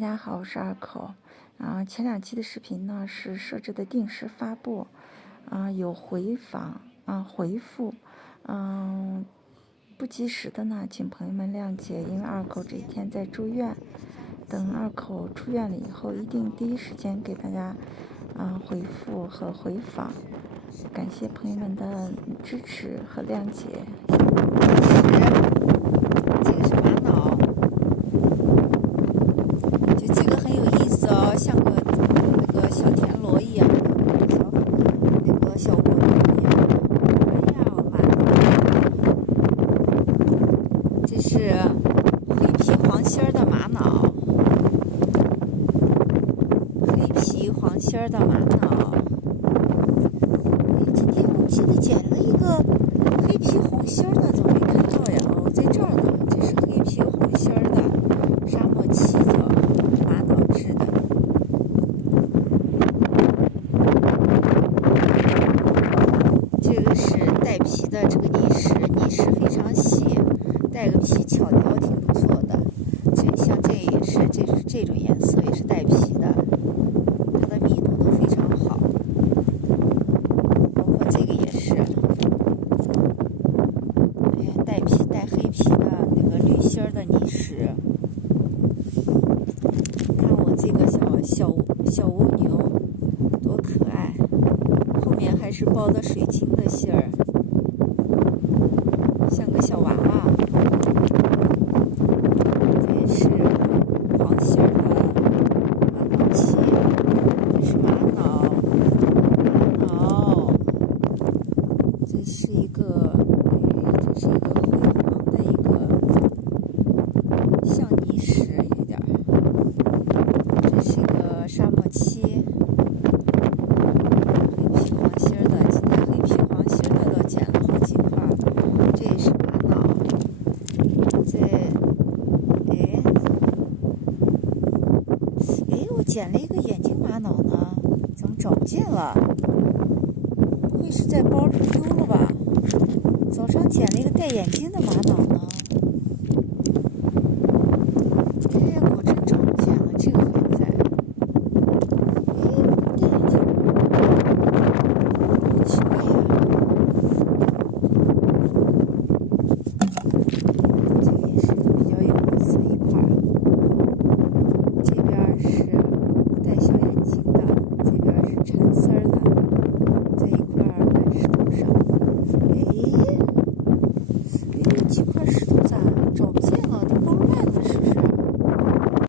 家好，我是二口。前2期的视频呢是设置的定时发布，有回访回复，不及时的呢，请朋友们谅解，因为二口这几天在住院，等二口出院了以后，一定第一时间给大家回复和回访，感谢朋友们的支持和谅解。这个是玛瑙，就这个很有意思哦，像个那个小田螺一样的，那个小蜗牛一样的。哎呀，我妈呀！这是黑皮黄心儿的玛瑙，黑皮黄心儿的玛瑙。今天我记得捡了一个黑皮红心儿的，怎么没看到呀？哦，在这儿呢。这是黑皮红心儿的沙漠漆叫玛瑙制的。这个是带皮的这个泥石，泥石非常细，带个皮巧雕挺不错的。像这也是，这种颜色也是带皮的，它的密度都非常好。包括这个也是，带皮带黑皮的那个绿心儿的泥石。看我这个小蜗牛多可爱，后面还是包的水晶的芯儿，像个小娃娃。这是黄心儿的玛瑙漆，这是玛瑙，这是一个，这是一个灰黄的一个像泥石有点儿，这是一个沙漠漆，黑皮黄心儿的，今天黑皮黄心儿的都捡了好几块，这也是玛瑙，我捡了一个眼睛玛瑙呢，怎么找不见了？不会是在包里丢了吧？早上捡了一个戴眼镜的玛瑙呢。